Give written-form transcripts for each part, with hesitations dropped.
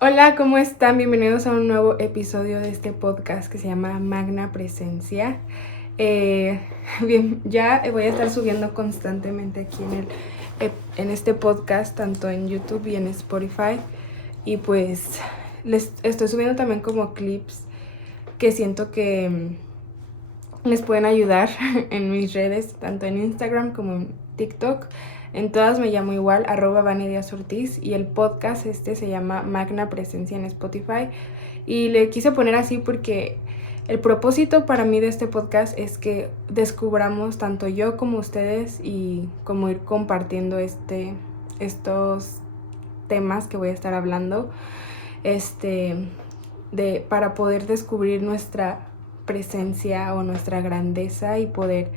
Hola, ¿cómo están? Bienvenidos a un nuevo episodio de este podcast que se llama Magna Presencia. Eh, ya voy a estar subiendo constantemente aquí en este podcast, tanto en YouTube y en Spotify. Y pues les estoy subiendo también como clips que siento que les pueden ayudar en mis redes, tanto en Instagram como en TikTok. En todas me llamo igual, @VaniDiazOrtiz, y el podcast se llama Magna Presencia en Spotify. Y le quise poner así porque el propósito para mí de este podcast es que descubramos tanto yo como ustedes y como ir compartiendo estos temas que voy a estar hablando para poder descubrir nuestra presencia o nuestra grandeza y poder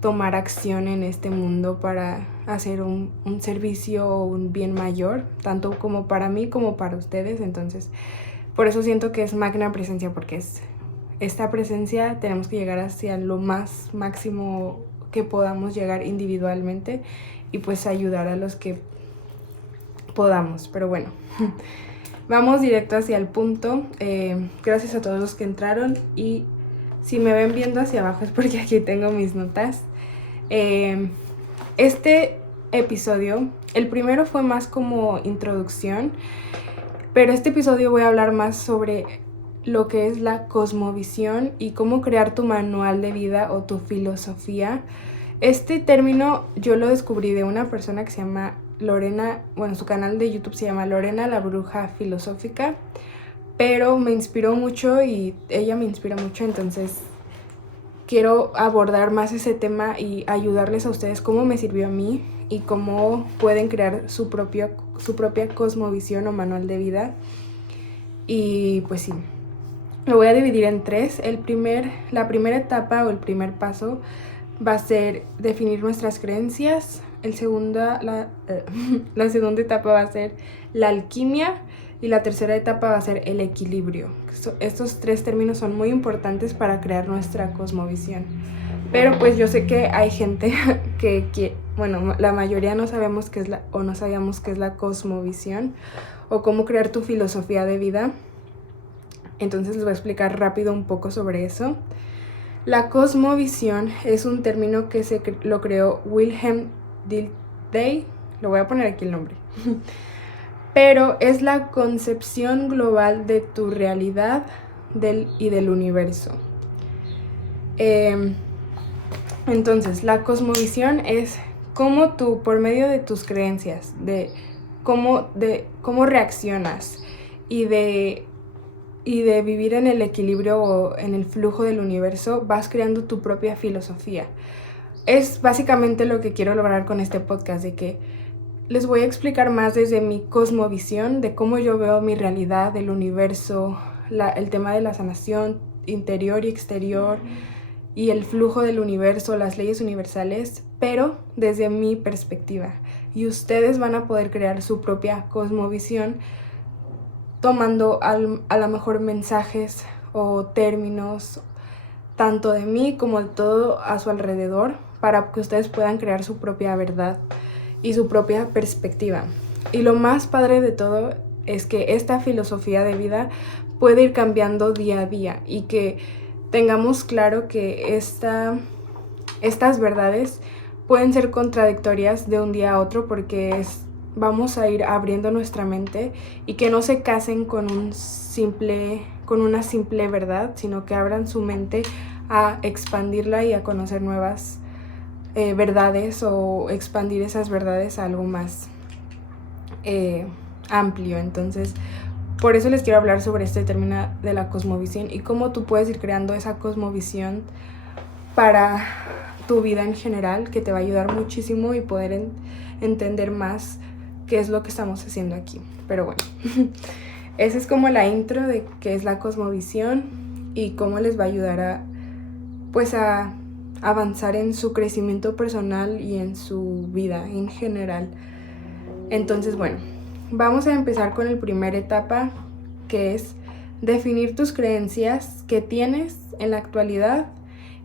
tomar acción en este mundo para hacer un servicio o un bien mayor, tanto como para mí como para ustedes. Entonces, por eso siento que es magna presencia, porque es esta presencia tenemos que llegar hacia lo más máximo que podamos llegar individualmente y pues ayudar a los que podamos. Pero bueno, vamos directo hacia el punto. Gracias a todos los que entraron, y si me ven viendo hacia abajo es porque aquí tengo mis notas. Este episodio, el primero fue más como introducción, pero este episodio voy a hablar más sobre lo que es la cosmovisión y cómo crear tu manual de vida o tu filosofía. Este término yo lo descubrí de una persona que se llama Lorena, bueno, su canal de YouTube se llama Lorena la Bruja Filosófica, pero me inspiró mucho y ella me inspira mucho, entonces quiero abordar más ese tema y ayudarles a ustedes cómo me sirvió a mí y cómo pueden crear su propia cosmovisión o manual de vida. Y pues sí, lo voy a dividir en tres. La primera etapa o el primer paso va a ser definir nuestras creencias. La segunda etapa va a ser la alquimia, y la tercera etapa va a ser el equilibrio. Estos tres términos son muy importantes para crear nuestra cosmovisión. Pero pues yo sé que hay gente bueno, la mayoría no sabemos qué es no sabíamos qué es la cosmovisión o cómo crear tu filosofía de vida. Entonces les voy a explicar rápido un poco sobre eso. La cosmovisión es un término que lo creó Wilhelm Dilthey, lo voy a poner aquí el nombre, pero es la concepción global de tu realidad y del universo. Entonces, la cosmovisión es cómo tú, por medio de tus creencias, de cómo reaccionas y de vivir en el equilibrio o en el flujo del universo, vas creando tu propia filosofía. Es básicamente lo que quiero lograr con este podcast, de que les voy a explicar más desde mi cosmovisión, de cómo yo veo mi realidad, el universo, el tema de la sanación interior y exterior, y el flujo del universo, las leyes universales, pero desde mi perspectiva. Y ustedes van a poder crear su propia cosmovisión tomando a lo mejor mensajes o términos tanto de mí como de todo a su alrededor, para que ustedes puedan crear su propia verdad y su propia perspectiva. Y lo más padre de todo es que esta filosofía de vida puede ir cambiando día a día, y que tengamos claro que estas verdades pueden ser contradictorias de un día a otro, porque vamos a ir abriendo nuestra mente, y que no se casen con una simple verdad, sino que abran su mente a expandirla y a conocer nuevas verdades, o expandir esas verdades a algo más amplio. Entonces, por eso les quiero hablar sobre este término de la cosmovisión y cómo tú puedes ir creando esa cosmovisión para tu vida en general, que te va a ayudar muchísimo y poder entender más qué es lo que estamos haciendo aquí. Pero bueno, esa es como la intro de qué es la cosmovisión y cómo les va a ayudar a avanzar en su crecimiento personal y en su vida en general. Entonces, bueno, vamos a empezar con la primera etapa, que es definir tus creencias que tienes en la actualidad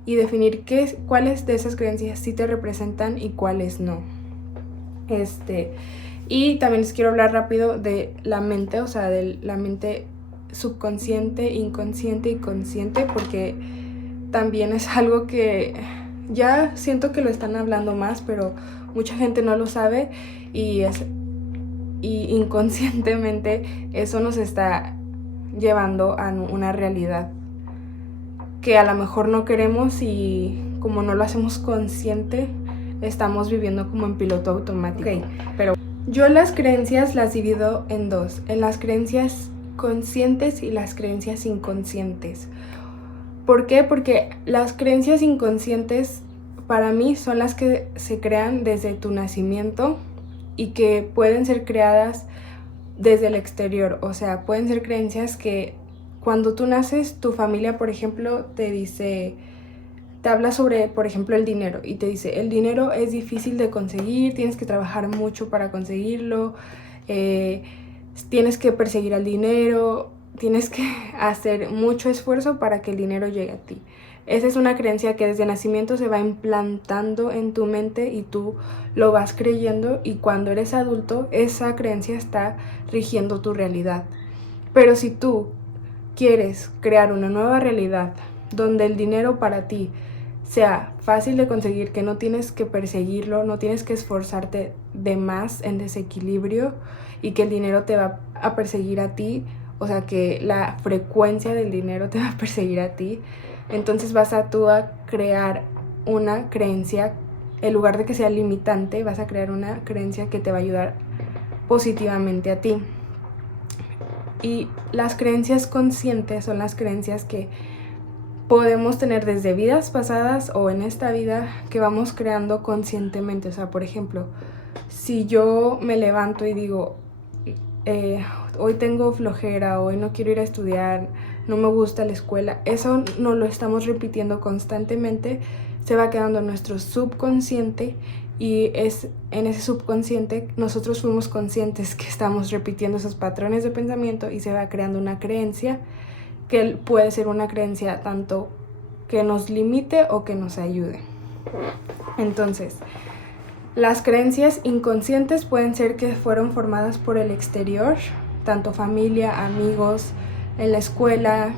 y definir cuáles de esas creencias sí te representan y cuáles no. Y también les quiero hablar rápido de la mente, o sea, de la mente subconsciente, inconsciente y consciente, porque también es algo que ya siento que lo están hablando más, pero mucha gente no lo sabe y inconscientemente eso nos está llevando a una realidad que a lo mejor no queremos, y como no lo hacemos consciente, estamos viviendo como en piloto automático. Pero yo las creencias las divido en dos, en las creencias conscientes y las creencias inconscientes. ¿Por qué? Porque las creencias inconscientes para mí son las que se crean desde tu nacimiento y que pueden ser creadas desde el exterior. O sea, pueden ser creencias que cuando tú naces, tu familia, por ejemplo, te habla sobre, por ejemplo, el dinero y te dice, el dinero es difícil de conseguir, tienes que trabajar mucho para conseguirlo, tienes que perseguir al dinero, tienes que hacer mucho esfuerzo para que el dinero llegue a ti. Esa es una creencia que desde nacimiento se va implantando en tu mente y tú lo vas creyendo, y cuando eres adulto esa creencia está rigiendo tu realidad. Pero si tú quieres crear una nueva realidad donde el dinero para ti sea fácil de conseguir, que no tienes que perseguirlo, no tienes que esforzarte de más en desequilibrio y que el dinero te va a perseguir a ti, o sea que la frecuencia del dinero te va a perseguir a ti, entonces vas a tú a crear una creencia, en lugar de que sea limitante, vas a crear una creencia que te va a ayudar positivamente a ti. Y las creencias conscientes son las creencias que podemos tener desde vidas pasadas o en esta vida, que vamos creando conscientemente. O sea, por ejemplo, si yo me levanto y digo, hoy tengo flojera, hoy no quiero ir a estudiar, no me gusta la escuela, eso no lo estamos repitiendo constantemente, se va quedando en nuestro subconsciente, y es en ese subconsciente nosotros fuimos conscientes que estamos repitiendo esos patrones de pensamiento y se va creando una creencia que puede ser una creencia tanto que nos limite o que nos ayude. Entonces, las creencias inconscientes pueden ser que fueron formadas por el exterior, tanto familia, amigos, en la escuela,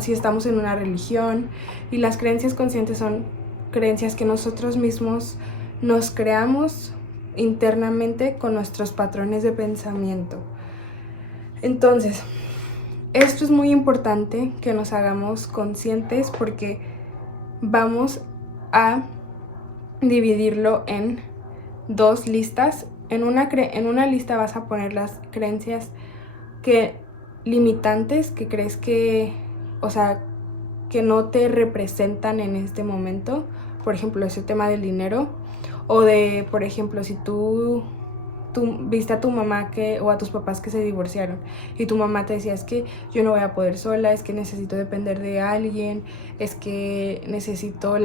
si estamos en una religión, y las creencias conscientes son creencias que nosotros mismos nos creamos internamente con nuestros patrones de pensamiento. Entonces, esto es muy importante que nos hagamos conscientes, porque vamos a dividirlo en dos listas. En una lista vas a poner las creencias limitantes que crees que, o sea, que no te representan en este momento. Por ejemplo, ese tema del dinero, o de, por ejemplo, si tú viste a tu mamá o a tus papás que se divorciaron y tu mamá te decía, es que yo no voy a poder sola, es que necesito depender de alguien, es que necesito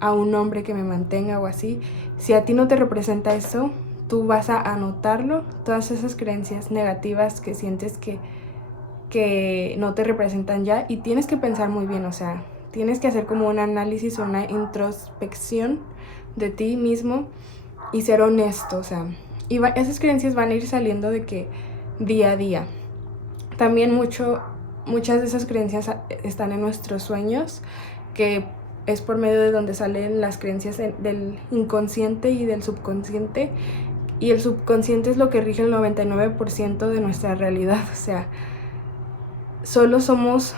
a un hombre que me mantenga o así. Si a ti no te representa eso, tú vas a anotarlo, todas esas creencias negativas que sientes que no te representan ya, y tienes que pensar muy bien, o sea, tienes que hacer como un análisis o una introspección de ti mismo y ser honesto, o sea, y esas creencias van a ir saliendo de que día a día. También muchas de esas creencias están en nuestros sueños, que es por medio de donde salen las creencias del inconsciente y del subconsciente, y el subconsciente es lo que rige el 99% de nuestra realidad. O sea, solo somos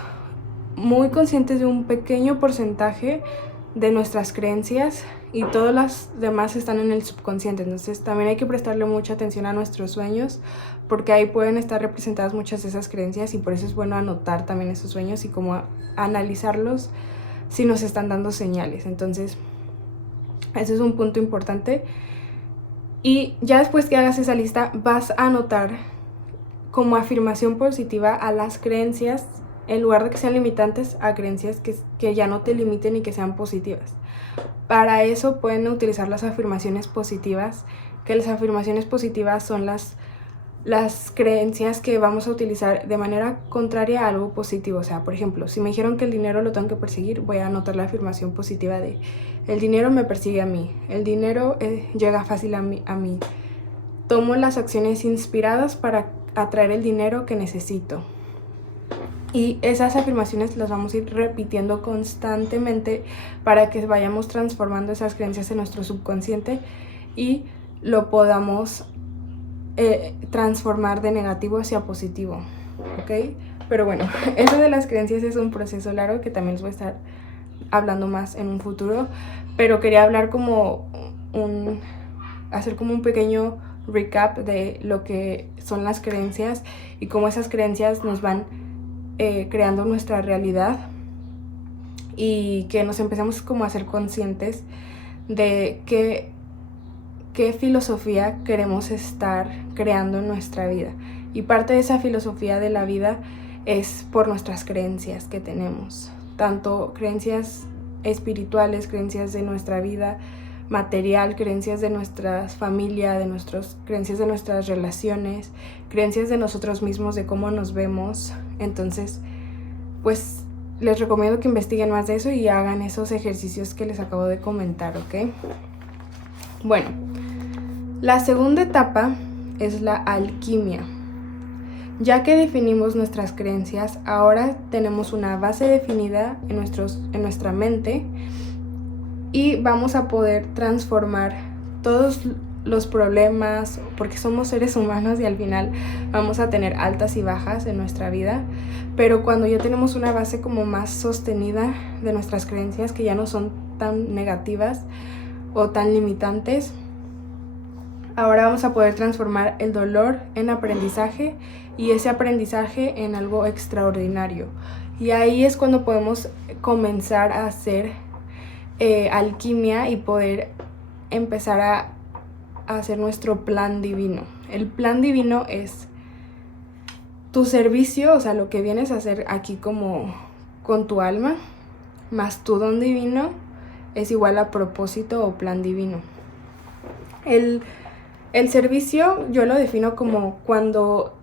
muy conscientes de un pequeño porcentaje de nuestras creencias, y todas las demás están en el subconsciente. Entonces también hay que prestarle mucha atención a nuestros sueños, porque ahí pueden estar representadas muchas de esas creencias, y por eso es bueno anotar también esos sueños y como analizarlos si nos están dando señales. Entonces ese es un punto importante. Y ya después que hagas esa lista, vas a anotar como afirmación positiva a las creencias, en lugar de que sean limitantes, a creencias que ya no te limiten y que sean positivas. Para eso pueden utilizar las afirmaciones positivas, que las afirmaciones positivas son las las creencias que vamos a utilizar de manera contraria a algo positivo. O sea, por ejemplo, si me dijeron que el dinero lo tengo que perseguir, voy a anotar la afirmación positiva de el dinero me persigue a mí, el dinero llega fácil a mí. Tomo las acciones inspiradas para atraer el dinero que necesito. Y esas afirmaciones las vamos a ir repitiendo constantemente para que vayamos transformando esas creencias en nuestro subconsciente y lo podamos transformar de negativo hacia positivo, ¿ok? Pero bueno, eso de las creencias es un proceso largo que también les voy a estar hablando más en un futuro, pero quería hablar hacer como un pequeño recap de lo que son las creencias y cómo esas creencias nos van creando nuestra realidad y que nos empecemos como a ser conscientes de qué filosofía queremos estar creando en nuestra vida. Y parte de esa filosofía de la vida es por nuestras creencias que tenemos, tanto creencias espirituales, creencias de nuestra vida material, creencias de nuestra familia, creencias de nuestras relaciones, creencias de nosotros mismos, de cómo nos vemos. Entonces, pues les recomiendo que investiguen más de eso y hagan esos ejercicios que les acabo de comentar, ¿ok? Bueno, la segunda etapa es la alquimia. Ya que definimos nuestras creencias, ahora tenemos una base definida en nuestra mente y vamos a poder transformar todos los problemas, porque somos seres humanos y al final vamos a tener altas y bajas en nuestra vida, pero cuando ya tenemos una base como más sostenida de nuestras creencias, que ya no son tan negativas o tan limitantes, ahora vamos a poder transformar el dolor en aprendizaje y ese aprendizaje en algo extraordinario. Y ahí es cuando podemos comenzar a hacer alquimia y poder empezar a hacer nuestro plan divino. El plan divino es tu servicio, o sea, lo que vienes a hacer aquí como con tu alma, más tu don divino es igual a propósito o plan divino. El servicio yo lo defino como cuando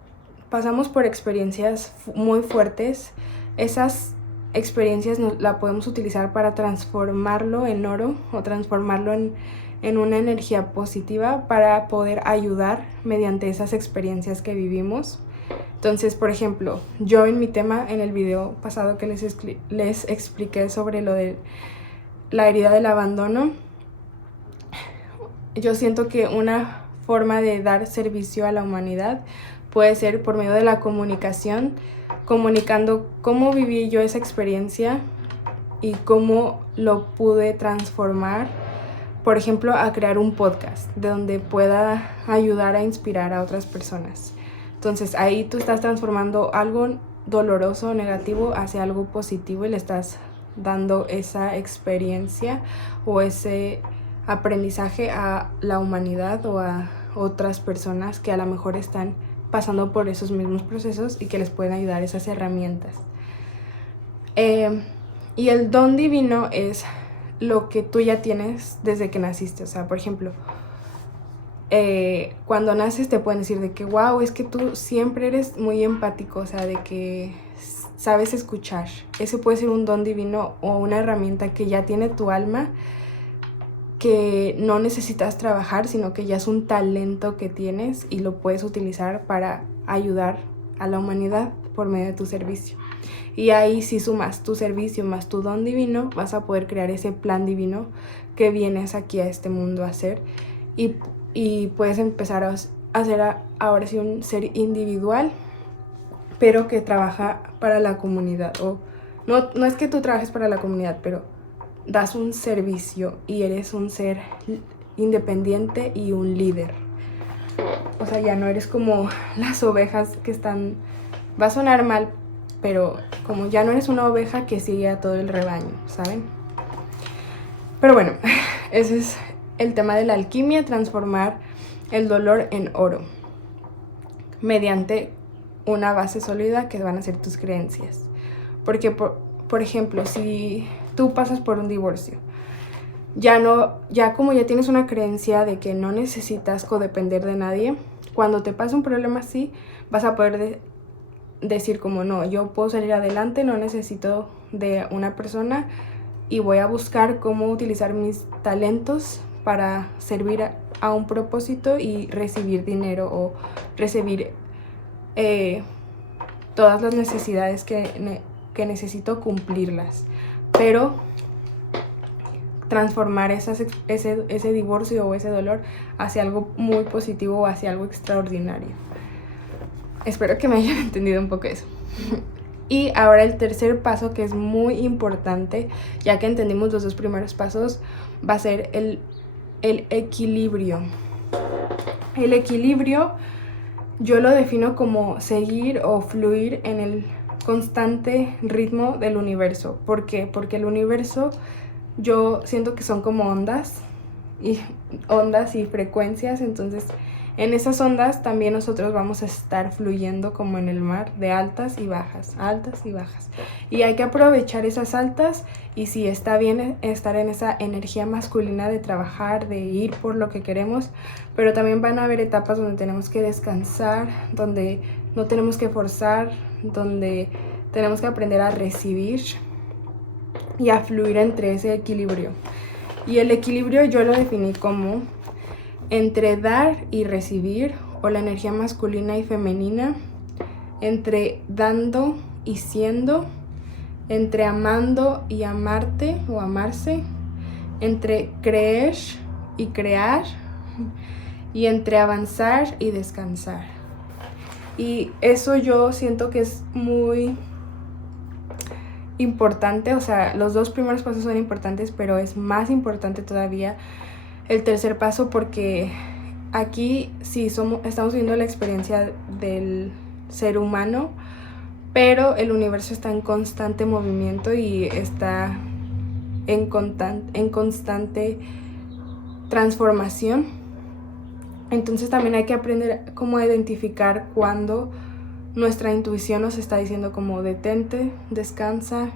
pasamos por experiencias muy fuertes, esas experiencias la podemos utilizar para transformarlo en oro o transformarlo en una energía positiva para poder ayudar mediante esas experiencias que vivimos. Entonces, por ejemplo, yo en mi tema, en el video pasado que les expliqué sobre lo de la herida del abandono, yo siento que una forma de dar servicio a la humanidad puede ser por medio de la comunicación, comunicando cómo viví yo esa experiencia y cómo lo pude transformar, por ejemplo, a crear un podcast de donde pueda ayudar a inspirar a otras personas. Entonces ahí tú estás transformando algo doloroso o negativo hacia algo positivo y le estás dando esa experiencia o ese aprendizaje a la humanidad o a otras personas que a lo mejor están pasando por esos mismos procesos y que les pueden ayudar esas herramientas. Y el don divino es lo que tú ya tienes desde que naciste. O sea, por ejemplo, cuando naces te pueden decir de que wow, es que tú siempre eres muy empático, o sea, de que sabes escuchar. Ese puede ser un don divino o una herramienta que ya tiene tu alma, que no necesitas trabajar, sino que ya es un talento que tienes y lo puedes utilizar para ayudar a la humanidad por medio de tu servicio. Y ahí si sumas tu servicio más tu don divino, vas a poder crear ese plan divino que vienes aquí a este mundo a hacer y puedes empezar a ser ahora sí un ser individual, pero que trabaja para la comunidad. O no es que tú trabajes para la comunidad, pero das un servicio y eres un ser independiente y un líder. O sea, ya no eres como las ovejas que están... Va a sonar mal, pero como ya no eres una oveja que sigue a todo el rebaño, ¿saben? Pero bueno, ese es el tema de la alquimia, transformar el dolor en oro mediante una base sólida que van a ser tus creencias. Porque, por ejemplo, si tú pasas por un divorcio, ya como ya tienes una creencia de que no necesitas codepender de nadie, cuando te pasa un problema así, vas a poder decir como no, yo puedo salir adelante, no necesito de una persona y voy a buscar cómo utilizar mis talentos para servir a un propósito y recibir dinero o recibir todas las necesidades que necesito cumplirlas. Pero transformar ese divorcio o ese dolor hacia algo muy positivo o hacia algo extraordinario. Espero que me hayan entendido un poco eso. Y ahora el tercer paso, que es muy importante, ya que entendimos los dos primeros pasos, va a ser el equilibrio. El equilibrio yo lo defino como seguir o fluir en el constante ritmo del universo. ¿Por qué? Porque el universo yo siento que son como ondas y frecuencias, entonces en esas ondas también nosotros vamos a estar fluyendo como en el mar, de altas y bajas, y hay que aprovechar esas altas, y sí, está bien estar en esa energía masculina de trabajar, de ir por lo que queremos, pero también van a haber etapas donde tenemos que descansar, donde no tenemos que forzar, donde tenemos que aprender a recibir y a fluir entre ese equilibrio. Y el equilibrio yo lo definí como entre dar y recibir, o la energía masculina y femenina, entre dando y siendo, entre amando y amarte o amarse, entre creer y crear, y entre avanzar y descansar. Y eso yo siento que es muy importante, o sea, los dos primeros pasos son importantes, pero es más importante todavía el tercer paso, porque aquí sí estamos viendo la experiencia del ser humano, pero el universo está en constante movimiento y está en constante transformación. Entonces también hay que aprender cómo identificar cuando nuestra intuición nos está diciendo como detente, descansa,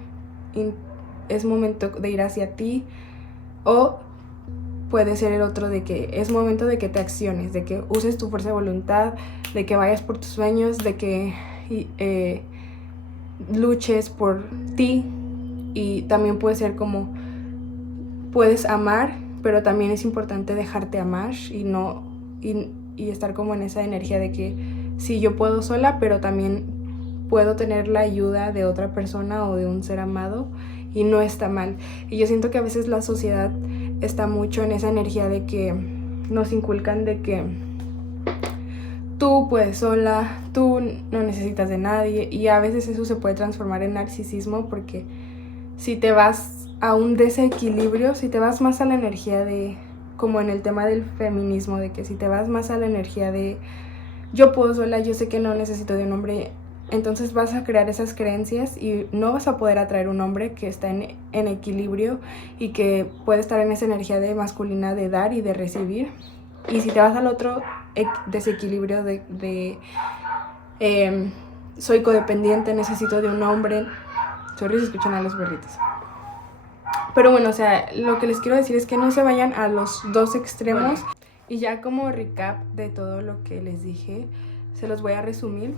es momento de ir hacia ti, o puede ser el otro de que es momento de que te acciones, de que uses tu fuerza de voluntad, de que vayas por tus sueños, de que luches por ti. Y también puede ser como puedes amar, pero también es importante dejarte amar y estar como en esa energía de que sí, yo puedo sola, pero también puedo tener la ayuda de otra persona o de un ser amado, y no está mal. Y yo siento que a veces la sociedad está mucho en esa energía de que nos inculcan de que tú puedes sola, tú no necesitas de nadie, y a veces eso se puede transformar en narcisismo, porque si te vas a un desequilibrio, si te vas más a la energía de, como en el tema del feminismo, de que si te vas más a la energía de yo puedo sola, yo sé que no necesito de un hombre, entonces vas a crear esas creencias y no vas a poder atraer un hombre que está en equilibrio y que puede estar en esa energía de masculina de dar y de recibir. Y si te vas al otro desequilibrio de soy codependiente, necesito de un hombre, sorry si escuchan a los perritos. Pero bueno, o sea, lo que les quiero decir es que no se vayan a los dos extremos. Y ya como recap de todo lo que les dije, se los voy a resumir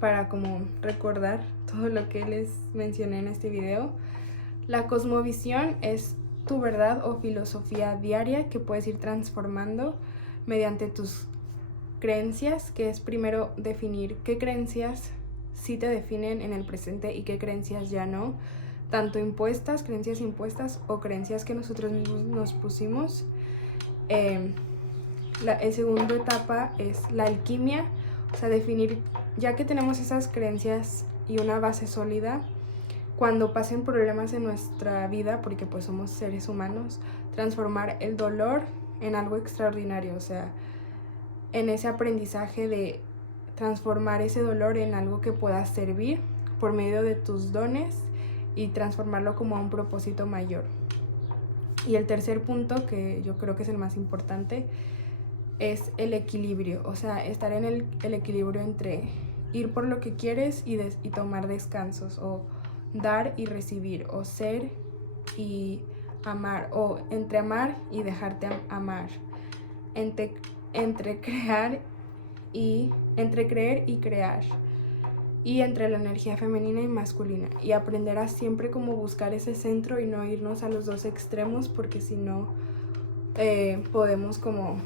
para como recordar todo lo que les mencioné en este video. La cosmovisión es tu verdad o filosofía diaria que puedes ir transformando mediante tus creencias, que es primero definir qué creencias sí te definen en el presente y qué creencias ya no, tanto impuestas, creencias impuestas o creencias que nosotros mismos nos pusimos. La segunda etapa es la alquimia, o sea, definir, ya que tenemos esas creencias y una base sólida, cuando pasen problemas en nuestra vida, porque pues somos seres humanos, transformar el dolor en algo extraordinario, o sea, en ese aprendizaje de transformar ese dolor en algo que pueda servir por medio de tus dones y transformarlo como a un propósito mayor. Y el tercer punto, que yo creo que es el más importante, es el equilibrio, o sea, estar en el equilibrio entre ir por lo que quieres y tomar descansos, o dar y recibir, o ser y amar, o entre amar y dejarte amar, entre creer y crear, y entre la energía femenina y masculina, y aprender a siempre como buscar ese centro y no irnos a los dos extremos, porque si no podemos como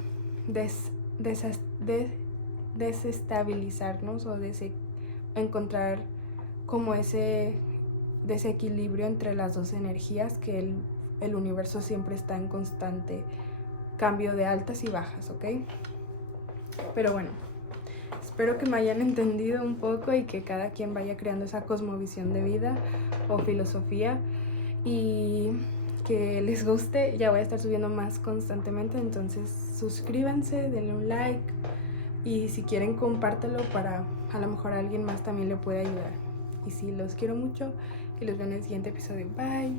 desestabilizarnos o encontrar como ese desequilibrio entre las dos energías, que el universo siempre está en constante cambio de altas y bajas, ¿ok? Pero bueno, espero que me hayan entendido un poco y que cada quien vaya creando esa cosmovisión de vida o filosofía y que les guste. Ya voy a estar subiendo más constantemente, entonces suscríbanse, denle un like y si quieren compártelo para a lo mejor a alguien más también le puede ayudar. Y sí, los quiero mucho y los veo en el siguiente episodio. Bye.